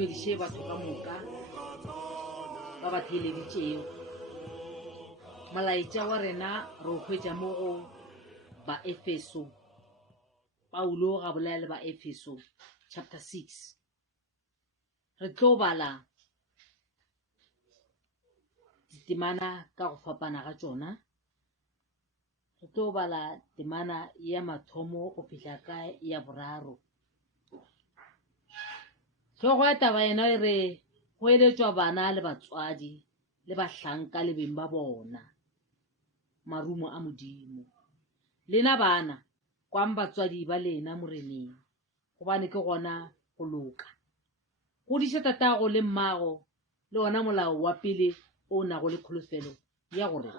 dumedishe batho ka moka ba ba theeleditšego malaetša wa rena re o hwetša mo go baefeso paulo ga bolaya le baefeso chapter 6 re tlo bala ditemana ka go fapana ga tšona re tlo bala temana ya mathomo go fihla ka ya boraro. Hlogo ya taba ena e re go eletswa bana le batswadi le bahlanka le beng ba bona marumo a modimo. Lena bana kwang batswadi ba lena moreneng gobane ke gona go loka. Godiša tatago le mmago le ona molao wa pele o nago le kholofelo ya gore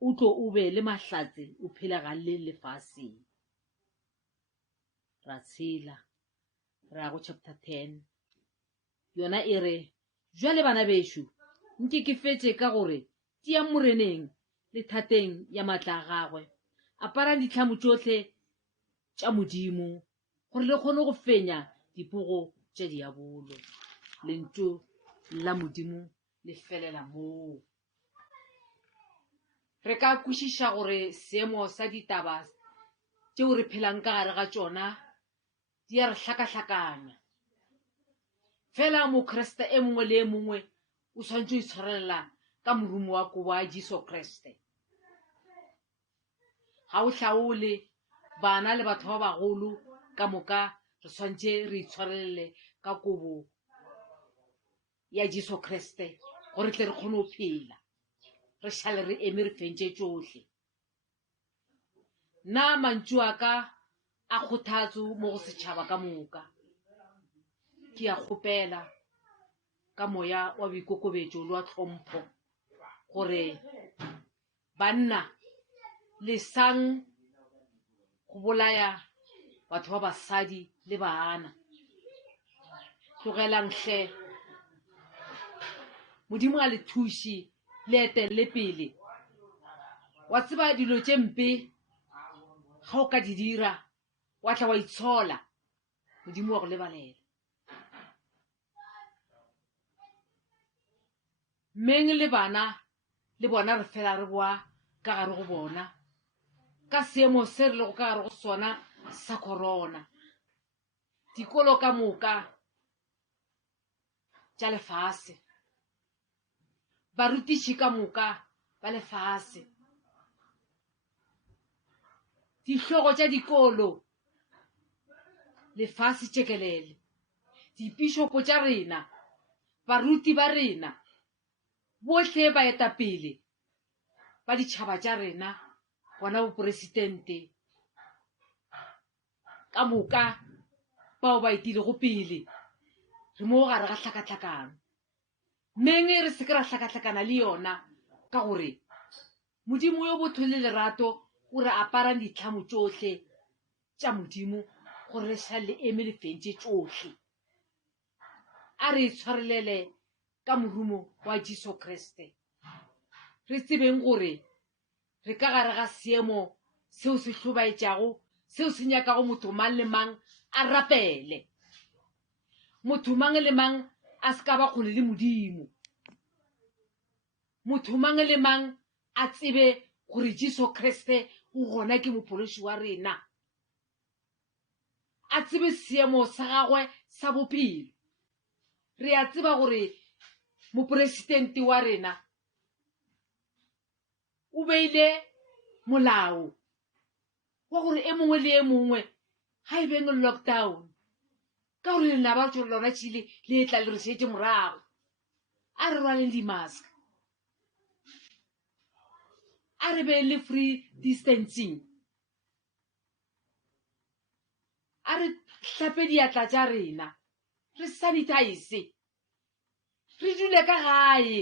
o tlo o be le mahlatse o phela ga le lefaseng. Ra tshela ra go chapter 10 yona e re jwale bana bešo nke ke fetše ka gore tia moreneng le thateng ya matla a gagwe aparang ditlhamo tšohle tša modimo gore le kgone go fenya dipogo tša diabolo. Lentšu la modimo le felela moo. Re ka kwešiša gore seemo sa ditaba tšeo re phelang ka gare ga tšona di a re hlakahlakanya. Fela mokreste e mongwe le e mongwe o swantse o itshwarelela ka morumo wa kobo wa Jesu Kriste. Ga o hlaole bana le batho ba bagolo ka moka re swantse re itshwarelele ka kobo ya Jesu Kriste gore tle re kgone go phela re šale re eme re fentše tšohle. Nna mantšu a ka a kgothatso mo go setšhaba ka moka ke a kgopela ka moya wa boikokobetšo le wa tlhompho gore banna le sang go bolaya batho ba basadi le bana. Tlogelang hle modimo a le thuši le etelle pele. Wa tseba dilo tše mpe ga o ka di dira wa tla wa itshola modimo wa go lebalela. Meng le bana le bona re fela re boa ka gare go bona ka seemo se re lego ka gare go sona sa corona. Dikolo ka moka tša lefase, barutiši ka moka ba lefase, dihlogo tša dikolo lefase tšekelele, dipišopo tša rena, baruti ba rena bohle baetapele ba ditšhaba tša rena gona boporesidente ka moka bao ba etilego pele re mo gare ga hlakahlakano. Meng re se ke ra hlakahlakana le yona ka gore modimo yo botho le lerato o re aparang ditlhamo tšohle tša modimo gore re sa le eme le fentše tšohle. A re itshwarelele ka morumo wa Jesu Kriste. Re tsebeng gore re ka gare ga seemo seo se hlobaetšago seo se nyakago motho mang le mang a rapele. Motho mang le mang a se ka ba kgole le modimo. Motho mang le mang a tsebe gore Jesu Kriste o gona ke mopološi wa rena. A tsebe seemo sa gagwe sa bophelo. Re a tseba gore moporesidente wa rena o beile molao wa gore e mongwe le e mongwe ga e beng lockdown ka gore lena ba tšo lona tšhile le e tla le re šetše morago a re rwaleng di-mask, a re be le free distancing, hlape diatla tša rena re sanitize re dule ka gae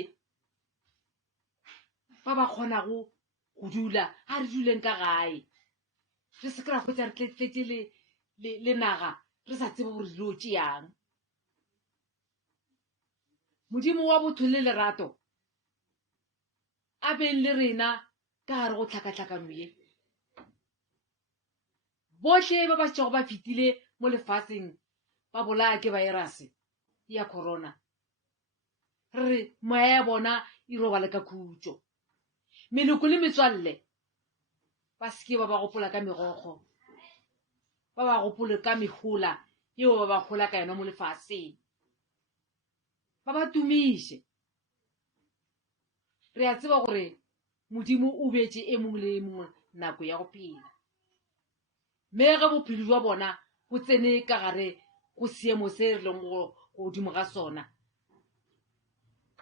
ba kgonago go dula a re duleng ka gae re se kra hwetša re tletletse le naga re sa tsebe gore dilo tšeang modimo wa botho le lerato a beng le rena ka gare go tlhakatlhakano ye bohle ba tšego ba fetile mo lefatsheng ba bolaya ke virus ya corona re moya ya bona e robale ka khutšo meloko le metswalle ba seke ba gopola ka megogo ba gopole ka mehola yeo ba gola ka yona mo lefatsheng ba tumiše re a tseba gore modimo o betše e mongwe le mongwe nako ya go phela mme ge bophelo jwa bona go tsene ka gare go seemo se re leng go godimo ga sona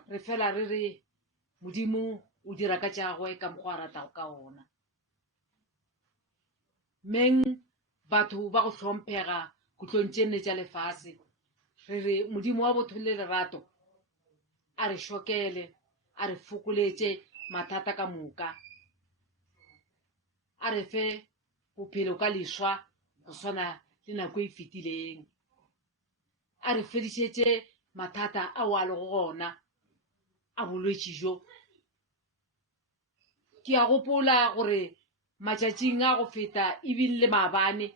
re fela re re modimo o dira ka tšagwe ka mokgwa a ratago ka ona meng batho ba go hlomphega kutlong tše nne tša lefase re re modimo wa botho le lerato a re šokele a re fokoletše mathata ka moka a re fe bophelo ka leswa go swana le nako e fetileng a re fedišetše mathata ao a lego gona a bolwetši jo ke a gopola gore matšatšing a go feta ebile maabane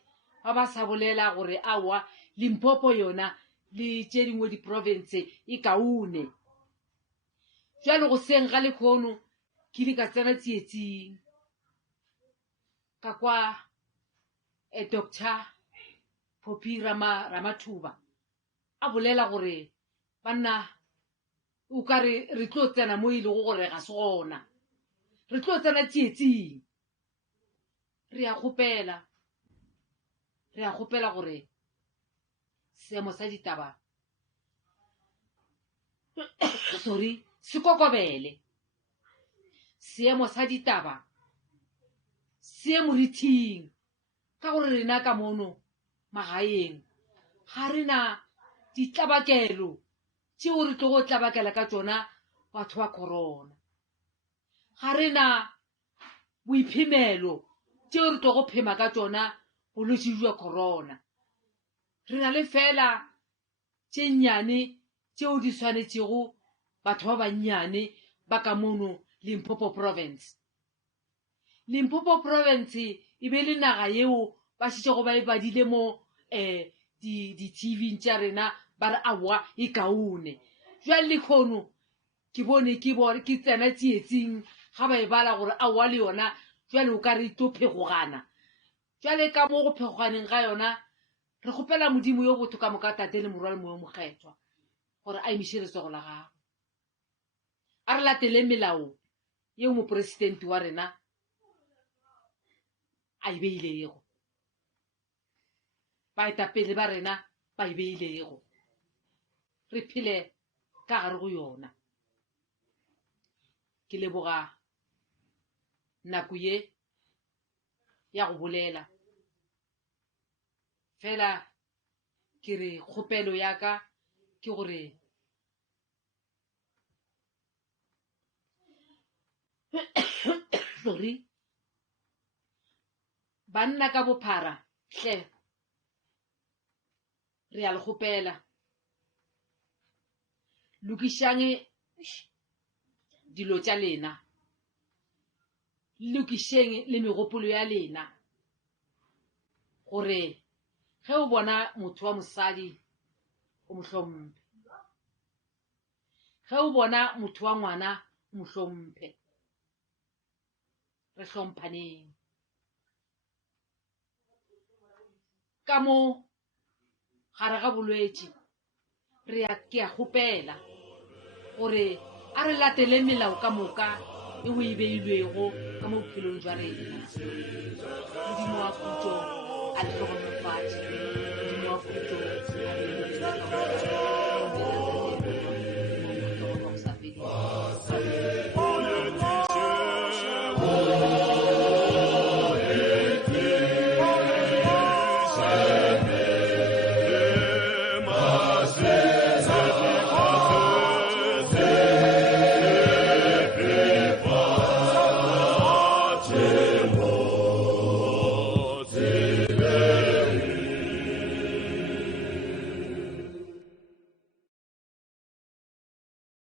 ba sa bolela gore awa Limpopo yona le tše dingwe di-province e kaone jalo go seng ga lekgono ke di ka tsena tsietsing ka kwa Dr. Phophi Ramathuba a bolela gore banna o ka re tlo tsena mo ile go gore ga se gona re tlo tsena tsietsing re a kgopela gore seemo sa ditaba se kokobele seemo sa ditaba se morithing ka gore rena ka mono magaeng ga rena ditlabakelo tšeo re tlo go tlabakela ka tšona batho ba corona ga rena boiphemelo tšeo re tlo go phema ka tšona bolwetši jwa corona re na le fela tše nnyane tšeo di swanetšego batho ba bannyane ba ka mono Limpopo province e be le naga yeo ba šetšego ba e badile mo di-TV tša rena ba re awa e kaone jwale le kgono ke bone ke tsena tsietsing ga ba e bala gore awa le yona jwale o ka re tlo phegogana jwale ka mo go phegoganeng ga yona re kgopela modimo yo botho ka moka tate le morwa le moyo mokgethwa gore a emiše letsogo la gago a re latele melao yeo moporesidente wa rena a e beilego baetapele ba rena ba e beilego re phele ka gare go yona ke leboga nako ye ya go bolela fela ke re kgopelo ya ka ke gore sorry banna ka bophara hle re a le kgopela lokišang dilo tša lena lokišeng le megopolo ya lena gore ge o bona motho wa mosadi o mohlomphe ge o bona motho wa ngwana o mohlomphe re hlomphaneng ka mo gare ga bolwetši ke a kgopela gore a re latele melao ka moka e o e beilwego ka mo bophelong jwa rena modimo wa khutšo a le tlhogomefatše modimo wa khutšo a le